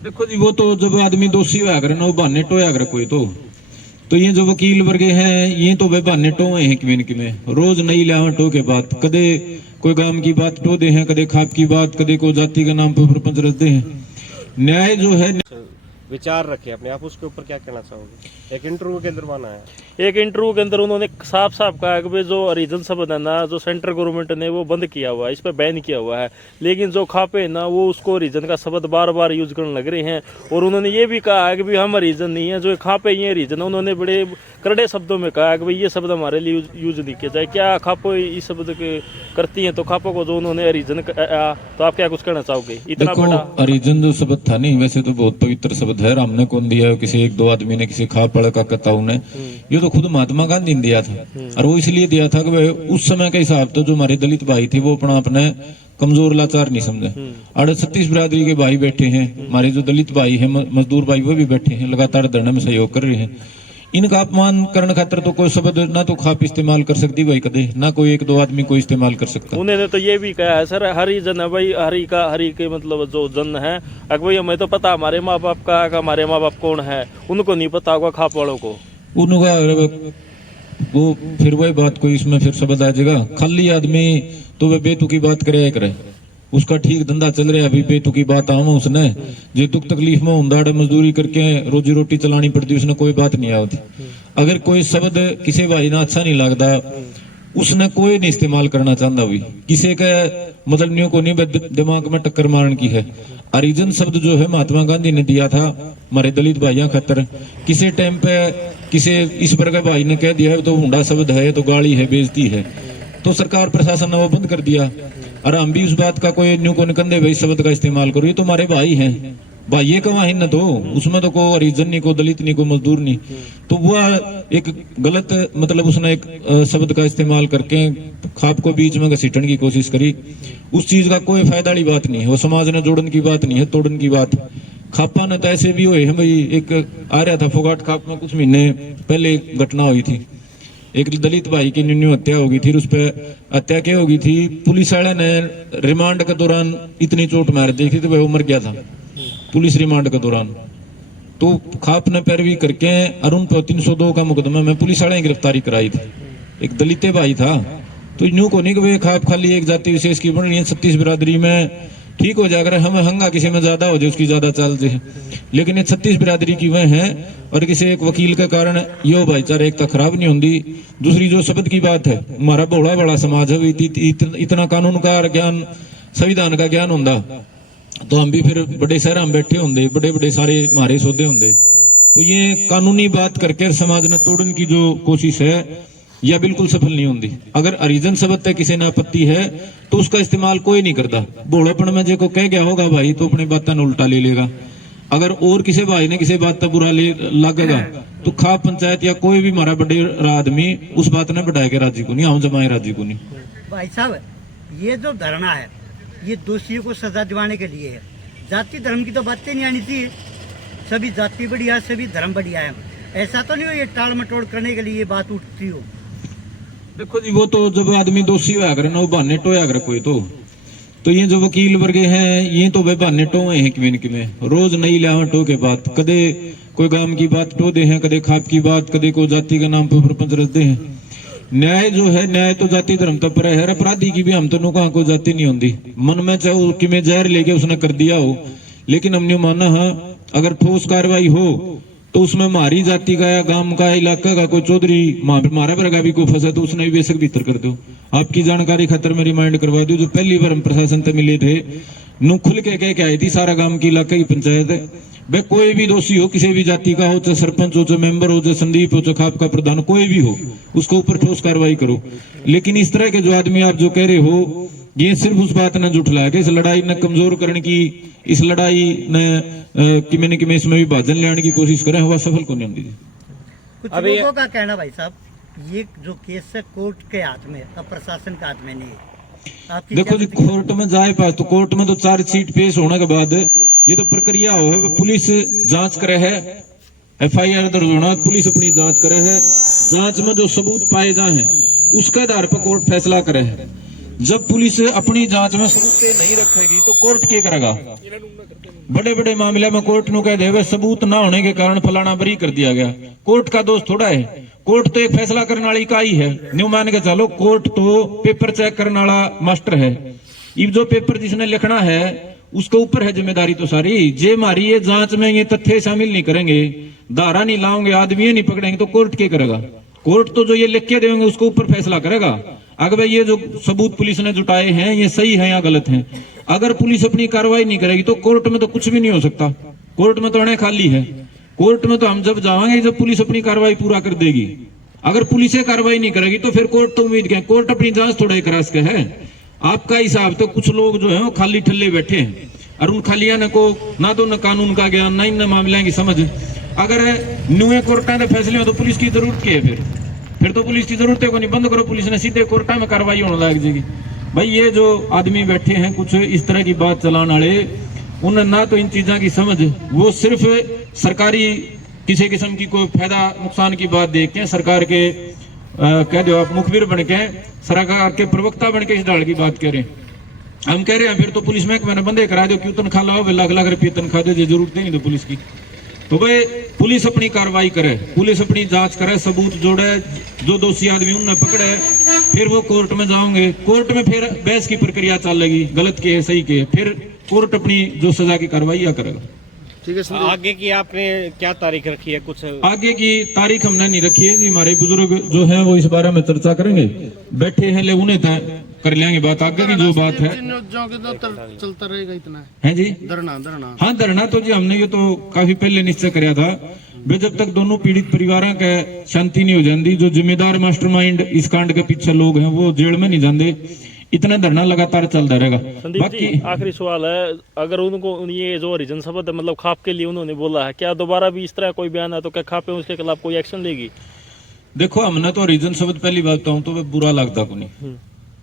देखो जी, वो तो जब आदमी दोषी होया करे ना, वो बहाने टोया करे कोई तो ये जो वकील वर्गे हैं, ये तो वे बहाने टोए हैं किमें न किमें, रोज नई लावा टो के बात, कदे कोई गांव की बात टो दे हैं, कदे खाप की बात, कदे कोई जाति का नाम पर प्रपंच रच दे हैं। न्याय जो है, विचार रखे अपने, आप उसके ऊपर क्या कहना चाहोगे? एक इंटरव्यू के अंदर माना है, एक इंटरव्यू के अंदर उन्होंने साफ साफ कहा कि जो हरिजन शब्द है ना, जो सेंट्रल गवर्नमेंट ने वो बंद किया हुआ है, इस पर बैन किया हुआ है, लेकिन जो खापे ना वो उसको हरिजन का शब्द बार बार यूज करने लग रहे हैं। और उन्होंने ये भी कहा है कि भाई हम हरिजन नहीं है, जो खापे ये हरिजन है। उन्होंने बड़े कड़े शब्दों में कहा है कि भाई ये शब्द हमारे लिए यूज नहीं किया जाए। क्या खापो इस शब्द के करती हैं? तो खापो को जो उन्होंने हरिजन, तो आप क्या कुछ कहना चाहोगे? इतना देखो, बड़ा हरिजन जो शब्द था नहीं, वैसे तो बहुत पवित्र शब्द है, राम ने कौन दिया, किसी एक दो आदमी ने, किसी खाप पड़ का कताऊ ने, ये तो खुद महात्मा गांधी ने दिया था। और वो इसलिए दिया था कि भाई उस समय के हिसाब तो जो हमारे दलित भाई थे वो अपने कमजोर लाचार नहीं समझे। 38 बिरादरी के भाई बैठे हैं, हमारे जो दलित भाई हैं, मजदूर भाई, वो भी बैठे हैं, लगातार धरने में सहयोग कर रहे हैं। इनका अपमान करने खातर तो कोई शब्द ना तो खाप इस्तेमाल कर सकती भाई कदे, ना कोई एक दो आदमी को इस्तेमाल कर सकता। उन्होंने तो ये भी कहा है सर, हरिजन है भाई, हरि के मतलब जो जन है, अगर भाई हमें तो पता हमारे माँ बाप का, हमारे माँ बाप कौन है, उनको नहीं पता होगा खाप वालों को। उनका वो फिर वही बात कोई इसमें फिर शब्द आ जाएगा, खाली आदमी तो वे बेतुकी बात करे, उसका ठीक धंधा चल रहा है, अभी बेतुकी बात आवा उसने, जो दुख तकलीफ में उंदाड़े मजदूरी करके रोजी रोटी चलानी पड़ती, उसने कोई बात नहीं आवती। अगर कोई शब्द किसी भाई ना अच्छा नहीं लगता, उसने कोई नहीं इस्तेमाल करना चाहता भी, किसी का मतलब न्यू को नहीं दिमाग में टक्कर मारने की है। हरिजन शब्द जो है महात्मा गांधी ने दिया था हमारे दलित भाइयों खातर। किसी टाइम पे किसी इस प्रकार भाई ने कह दिया है तो हुंडा शब्द है, तो गाली है, बेइज्जती है, तो सरकार प्रशासन ने वो बंद कर दिया। और हम भी उस बात का कोई न्यू को निकंदे भाई शब्द का इस्तेमाल करो, ये तो हमारे भाई हैं, भाई कमा ही न, तो उसमें तो को हरिजन नहीं, को दलित नहीं, को मजदूर नहीं। तो वह एक गलत मतलब उसने एक शब्द का इस्तेमाल करके खाप को बीच में घसीटने की कोशिश करी। उस चीज का कोई फायदा वाली बात नहीं है, वो समाज ने जोड़न की बात नहीं है, तोड़न की बात। खापा ने तो ऐसे भी हुए हैं भाई, एक आ रहा था फोगाट खाप में कुछ महीने पहले एक घटना हुई थी, एक दलित भाई की निर्णय हत्या हो गई थी। उस पर हत्या क्या हो गई थी, पुलिस वाले ने रिमांड के दौरान इतनी चोट मार दी थी तो वह मर गया था पुलिस रिमांड के दौरान। तो खाप ने पैरवी करके अरुण पर 302 का मुकदमा में पुलिस वाले गिरफ्तारी कराई थी, एक दलित भाई था। तो न्यू को नहीं कि वे खाप खाली एक जाति विशेष की बन रही है, 36 बिरादरी में ठीक हो जाएगा, हमें हंगा किसी में ज्यादा हो जाए उसकी ज्यादा चाल जाए, लेकिन ये 36 बिरादरी की वह है। और किसी एक वकील के कारण यो भाईचारा एकता खराब नहीं होती। दूसरी जो शब्द की बात है, हमारा बड़ा बड़ा समाज है, इतना कानून का ज्ञान, संविधान का ज्ञान होता तो हम भी फिर बड़े शहर में बैठे होंगे, बड़े बड़े सारे हमारे सौदे होंगे। तो ये कानूनी बात करके समाज ने तोड़ने की जो कोशिश है यह बिल्कुल सफल नहीं होती। अगर हरिजन शब्द तक किसी ने आपत्ति है तो उसका इस्तेमाल कोई नहीं करता। भोड़ेपन में जो को कह गया होगा भाई तो अपनी बात न उल्टा ले लेगा। अगर और किसी भाई ने किसी बात पर बुरा ले लगेगा तो खाप पंचायत या कोई भी हमारा बड़े आदमी उस बात ने बढ़ाए के राजी को नहीं, हम जमाए राजी को नहीं। भाई साहब, ये जो धरना है ये दोषियों को सजा दिवाने के लिए है, जाति धर्म की तो बातें नहीं आनी चाहिए। सभी जाति बढ़िया है, सभी धर्म बढ़िया है, ऐसा तो नहीं हो ये टाल मटोड़ करने के लिए ये बात उठती हो। देखो जी, वो तो जब आदमी दोषी होया करे ना, वो बहाने टोया करे कोई तो ये जो वकील वर्गे हैं ये तो वे बहाने टोए हैं किमें न किमें, रोज नई लावा टो के बात, कदे कोई गांव की बात टो दे हैं, कदे खाप की बात, कदे कोई जाति का नाम पर प्रपंच रचते हैं। न्याय जो है, न्याय तो जाति धर्म तक पर है। अपराधी की भी हम तो नुका कोई जाति नहीं होती, मन में चाहे कि मैं जहर लेके उसने कर दिया हो, लेकिन हमने माना है अगर ठोस कार्रवाई हो तो उसमें हमारी जाति का या गांव का इलाका का कोई चौधरी मारा वर्गा भी कोई फंसा तो उसने भी बेशक भीतर कर दो। आपकी जानकारी खातर मैं रिमाइंड करवा दूं, जो पहली बार हम प्रशासन से मिले थे नु खुल के कह के आई थी सारा गांव की इलाका की पंचायत भाई कोई भी दोषी हो, किसी भी जाति का हो, चाहे सरपंच हो, चाहे मेंबर हो, चाहे संदीप हो, चाहे खाप का प्रधान, कोई भी हो, उसके ऊपर ठोस कार्रवाई करो। लेकिन इस तरह के जो आदमी आप जो कह रहे हो ये सिर्फ उस बात ने जुटलाया कि इस लड़ाई ने कमजोर करने की, इस लड़ाई ने कि मैंने इसमें भी भाजन लेने की कोशिश करें, हुआ सफल को नहीं होती। कुछ लोगों का कहना भाई साहब ये जो केस है कोर्ट के हाथ में, अब प्रशासन के हाथ में नहीं है। देखो जी, कोर्ट में जाए पास तो कोर्ट में तो चार्जशीट पेश होने के बाद ये तो प्रक्रिया हो है, पुलिस जांच करे है, FIR दर्ज होना, पुलिस अपनी जांच करे है, जांच में जो सबूत पाए जाए हैं उसके आधार पर कोर्ट फैसला करे है। जब पुलिस अपनी जांच में सबूत नहीं रखेगी तो कोर्ट क्या करेगा? बड़े बड़े मामले में कोर्ट नु कह देवे सबूत ना होने के कारण फलाना बरी कर दिया गया। कोर्ट का दोष थोड़ा है, कोर्ट तो एक फैसला करने वाली इकाई है। न्यू मान के चलो कोर्ट तो पेपर चेक करने वाला मास्टर है। ये जो पेपर जिसने लिखना है उसके ऊपर है जिम्मेदारी तो सारी। जे हमारी ये जांच में ये तथ्य शामिल नहीं करेंगे, धारा नहीं लाओगे, आदमी नहीं पकड़ेंगे तो कोर्ट क्या करेगा? कोर्ट तो जो ये लिख के देंगे उसके ऊपर फैसला करेगा। अगर भाई ये जो सबूत पुलिस ने जुटाए हैं ये सही है या गलत हैं। अगर पुलिस अपनी कार्रवाई नहीं करेगी तो कोर्ट में तो कुछ भी नहीं हो सकता। कोर्ट में तो अणे खाली है। कोर्ट में तो हम जब जाएंगे जब पुलिस अपनी कार्रवाई पूरा कर देगी। अगर पुलिस कार्रवाई नहीं करेगी तो फिर कोर्ट तो उम्मीद क्या? कोर्ट अपनी जांच थोड़ा ही करा सके है। आपका हिसाब तो कुछ लोग जो है वो खाली ठल्ले बैठे हैं और उन खालिया को ना तो न कानून का ज्ञान ना इन मामले की समझ। अगर न्यूए कोर्टा के फैसले में तो पुलिस की जरूरत क्या है? फिर तो पुलिस की जरूरत है को नहीं, बंद करो पुलिस ने, सीधे कोर्टा में कार्रवाई होने लग जाएगी। भाई ये जो आदमी बैठे हैं कुछ इस तरह की बात चलाने वाले, उन्हें ना तो इन चीजों की समझ, वो सिर्फ सरकारी किसी किस्म की कोई फायदा नुकसान की बात देख के सरकार के कह दो आप मुखबिर बन के, सरकार के प्रवक्ता बन के इस डाल की बात करें। हम कह रहे हैं फिर तो पुलिस महकमे ने बंदे करा दो, क्यों तनख्वाह लाओ, लाख लाख रुपये तनख्वाह दो, जरूरत नहीं तो पुलिस की। तो भाई पुलिस अपनी कार्रवाई करे, पुलिस अपनी जांच करे, सबूत जोड़े, जो दोषी आदमी उन्हें पकड़े, फिर वो कोर्ट में जाओगे। कोर्ट में फिर बहस की प्रक्रिया चलेगी, गलत के है सही के, फिर कोर्ट अपनी जो सजा की कार्रवाई या करेगा। ठीक है। आगे की आपने क्या तारीख रखी है? कुछ आगे की तारीख हमने नहीं रखी है जी। हमारे बुजुर्ग जो हैं वो इस बारे में चर्चा करेंगे, बैठे हैं ले उन्हें तय कर लेंगे बात। आगे की जो बात है चलता रहेगा इतना है जी। धरना हाँ धरना तो जी हमने ये तो काफी पहले निश्चय कराया था। वे जब तक दोनों पीड़ित परिवारों का शांति नहीं हो जाती, जो जिम्मेदार मास्टरमाइंड इस कांड के पीछे लोग हैं वो जेल में नहीं जाते, इतना धरना लगातार चलता रहेगा। संदीप जी आखिरी सवाल है, अगर उनको ये जो हरिजन शब्द मतलब खाप के लिए उन्होंने बोला है, क्या दोबारा भी इस तरह कोई बयान है तो क्या खापे उसके खिलाफ कोई एक्शन लेगी? देखो हमने तो हरिजन शब्द पहली बात तो तो बुरा लगता को नहीं।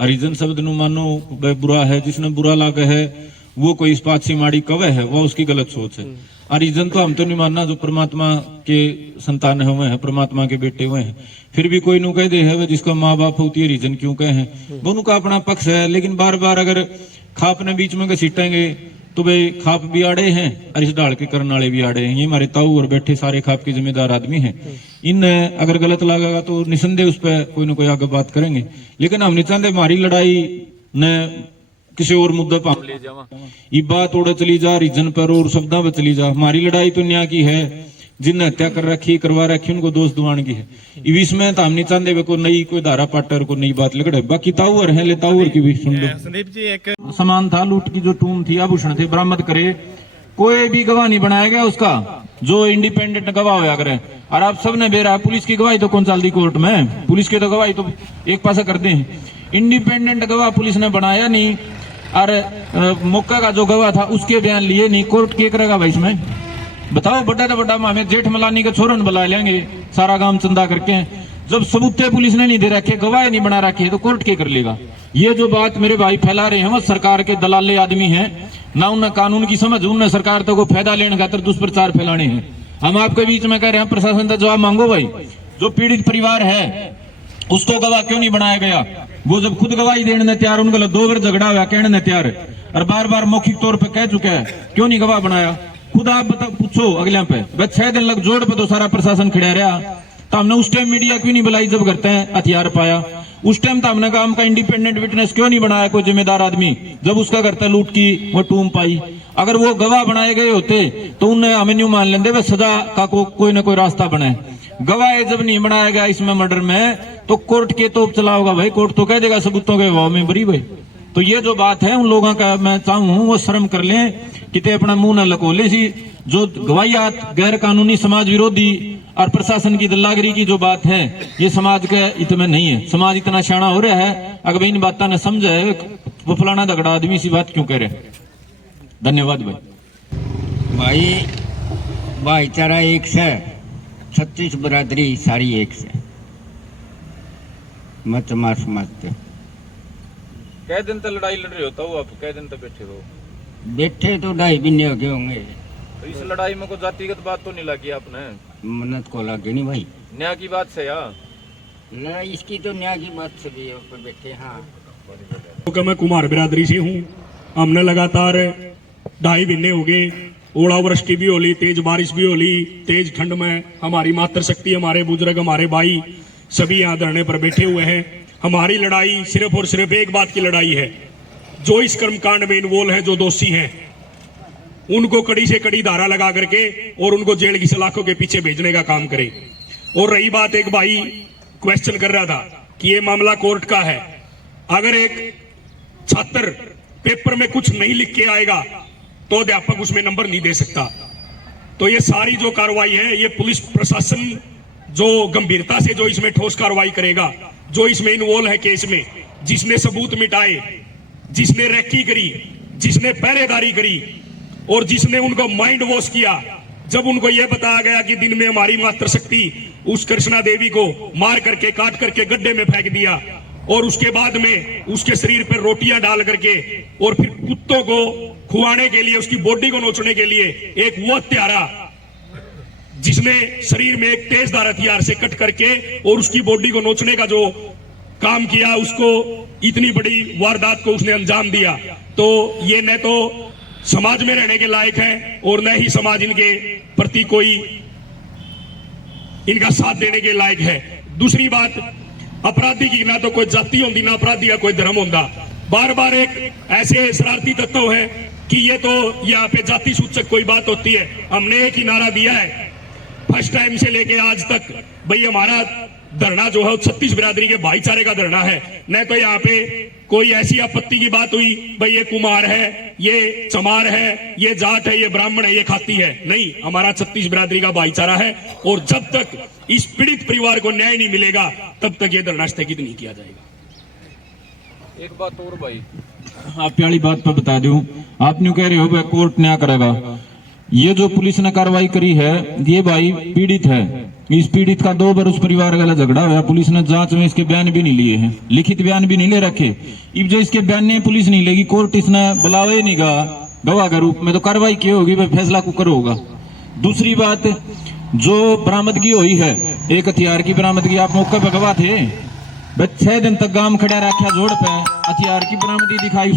हरिजन शब्द नु मानो बुरा है, जिसने बुरा लगा है वो कोई इस बात से माड़ी कवे है, वो उसकी गलत सोच है। हरिजन तो हम तो नहीं मानना, जो परमात्मा के संतान है हुए हैं, परमात्मा के बेटे हुए हैं। फिर भी कोई नु कह दे है जिसका माँ बाप होती है हरिजन क्यों कहे हैं, दोनों का अपना पक्ष है। लेकिन बार बार अगर खाप ने बीच में घसीटेंगे तो भाई खाप भी आड़े हैं और इस डाल के करने वाले भी आड़े हैं। ये हमारे ताऊ और बैठे सारे खाप के जिम्मेदार आदमी हैं। इन अगर गलत लगेगा तो निसंदेह उस पर कोई ना कोई आगे बात करेंगे। लेकिन हम नहीं चाहते हमारी लड़ाई न किसी और मुद्दे पर ले जावा, ये बात उड़े चली जा हरिजन पर और शब्दों पर चली जा। हमारी लड़ाई तो न्याय की है, जिनने हत्या कर रखी करवा रखी उनको दोष दिवाने की है। इसमें तो हम नहीं चाहते कोई नई कोई धारा पाटर को नई बात लगड़े। बाकी ताऊर है ले ताऊर की भी सुन लो। संदीप जी एक सामान था, लूट की जो टूम थी, आभूषण थे, बरामद करे। कोई भी गवाह नहीं बनाया गया उसका जो इंडिपेंडेंट गवाह होया करे। और आप सबने बेरा पुलिस की गवाही तो कौन चलती कोर्ट में, पुलिस की तो गवाही तो एक पासा करते हैं। इंडिपेंडेंट गवाह पुलिस ने बनाया नहीं और मौका का जो गवाह था उसके बयान लिए नहीं। कोर्ट क्या करेगा भाई इसमें? बताओ। बड़ा तो बड़ा हमें जेठ मलानी के छोरन बुला लेंगे सारा काम चंदा करके। जब सबूते पुलिस ने नहीं दे रखे, गवाह नहीं बना रखे, तो कोर्ट क्या कर लेगा? ये जो बात मेरे भाई फैला रहे हैं वो सरकार के दलाले आदमी हैं, ना उन्हें कानून की समझ, उन्हें सरकार तो को फायदा लेने खातर दुष्प्रचार फैलाने हैं। हम आपके बीच में कह रहे हैं प्रशासन का जवाब मांगो भाई। जो पीड़ित परिवार है उसको गवाह क्यों नहीं बनाया गया? वो जब खुद गवाही देने तैयार, उनका 2 बार झगड़ा हुआ कहने तैयार और बार बार मौखिक तौर पर कह चुका है, क्यों नहीं गवाह बनाया? खुद आप बताओ, पूछो अगले पे। बस 6 दिन लग जोड़ पे तो सारा प्रशासन खड़ा रहा। तो हमने उस टाइम मीडिया क्यों नहीं बुलाई जब करते हैं हथियार पाया? उस टाइम तो हमने कहा हमका इंडिपेंडेंट विटनेस क्यों नहीं बनाया कोई जिम्मेदार आदमी जब उसका करता लूट की वो टूम पाई? अगर वो गवाह बनाए गए होते तो उन्हें हमें न्यू मान लेंगे, वह सजा का कोई ना कोई रास्ता बनाए। गवाह जब नहीं बनाया गया इसमें मर्डर में तो कोर्ट के तो चला होगा भाई, कोर्ट तो कह देगा सबूतों के अभाव में बरी भाई। तो ये जो बात है उन लोगों का मैं चाहूं वो शर्म कर लें, किते अपना मुंह न लकोले सी। जो गवाहियात गैर कानूनी समाज विरोधी और प्रशासन की दल्लागिरी की जो बात है ये समाज के हित में नहीं है। समाज इतना शाना हो रहा है, अगर इन बातों ने समझे वो फलाना दगड़ा आदमी सी बात क्यों कह रहे। धन्यवाद भाई। भाईचारा एक से 36 बरादरी सारी एक से मत मार समझते। कै दिन तक लड़ाई लड़ रहे होता हो आप? कै दिन तक बैठे हो? बैठे तो 2.5 महीने हो गए होंगे। तो इस लड़ाई में कोई जातिगत बात तो नहीं लगी आपने? मन्नत को लगे नहीं भाई, न्याय की बात से यार लड़ाई इसकी तो न्याय की बात से भी बैठे। हाँ क्योंकि मैं कुमार बिरादरी से हूँ। हमने लगातार 2.5 महीने हो गए, ओलावृष्टि भी होली, तेज बारिश भी होली, तेज ठंड में हमारी मातृशक्ति, हमारे बुजुर्ग, हमारे भाई सभी यहाँ धरने पर बैठे हुए हैं। हमारी लड़ाई सिर्फ और सिर्फ एक बात की लड़ाई है, जो इस कर्मकांड में इन्वॉल्व है, जो दोषी हैं, उनको कड़ी से कड़ी धारा लगा करके और उनको जेल की सलाखों के पीछे भेजने का काम करे। और रही बात, एक भाई क्वेश्चन कर रहा था कि ये मामला कोर्ट का है, अगर एक छात्र पेपर में कुछ नहीं लिख के आएगा तो अध्यापक उसमें नंबर नहीं दे सकता। तो ये सारी जो कार्रवाई है, ये पुलिस प्रशासन जो गंभीरता से जो इसमें ठोस कार्रवाई करेगा, जो इसमें इन्वॉल्व है केस में, जिसने सबूत मिटाए, जिसने रेकी करी, जिसने पहरेदारी करी और जिसने उनको माइंड वॉश किया, जब उनको यह बताया गया कि दिन में हमारी मातृशक्ति उस कृष्णा देवी को मार करके, काट करके गड्ढे में फेंक दिया और उसके बाद में उसके शरीर पर रोटियां डाल करके और फिर कुत्तों को खुआने के लिए, उसकी बॉडी को नोचने के लिए एक वो हत्यारा जिसने शरीर में एक तेजधार हथियार से कट करके और उसकी बॉडी को नोचने का जो काम किया, उसको इतनी बड़ी वारदात को उसने अंजाम दिया। तो ये न तो समाज में रहने के लायक है और न ही समाज इनके प्रति कोई इनका साथ देने के लायक है। दूसरी बात, अपराधी की ना तो कोई जाति होती, ना अपराधी का कोई धर्म होता। बार बार एक ऐसे शरारती तत्व है कि ये तो यहाँ पे जाति सूचक कोई बात होती है। हमने एक ही नारा दिया है फर्स्ट टाइम से लेके आज तक, भाई हमारा धरना जो है वो 36 बिरादरी के भाईचारे का धरना है। न तो यहाँ पे कोई ऐसी आपत्ति की बात हुई, भाई ये कुमार है, ये चमार है, ये जाट है, ये ब्राह्मण है, ये खाती है, नहीं, हमारा 36 बिरादरी का भाईचारा है। और जब तक इस पीड़ित परिवार को न्याय नहीं मिलेगा तब तक ये धरना स्थगित नहीं किया जाएगा। एक बात और भाई, आप वाली बात पर बता दूं, आप न्यू कह रहे हो भाई कोर्ट न्याय करेगा। ये जो पुलिस ने कार्रवाई करी है, ये भाई पीड़ित है, इस पीड़ित का 2 बार उस परिवार का झगड़ा हुआ, पुलिस ने जांच में इसके बयान भी नहीं लिए हैं, लिखित बयान भी नहीं ले रखे। अब जो इसके बयान नहीं पुलिस नहीं लेगी, कोर्ट इसने बुलावा ही नहीं गा गवाह के रूप में, तो कार्रवाई की होगी भाई, फैसला कुकर होगा। दूसरी बात, जो बरामदगी हुई है, एक हथियार की बरामदगी, आप मौके पर गवाह थे, 6 दिन तक गांव खड़ा रखा जोड़ पे, हथियार की बरामदगी दिखाई।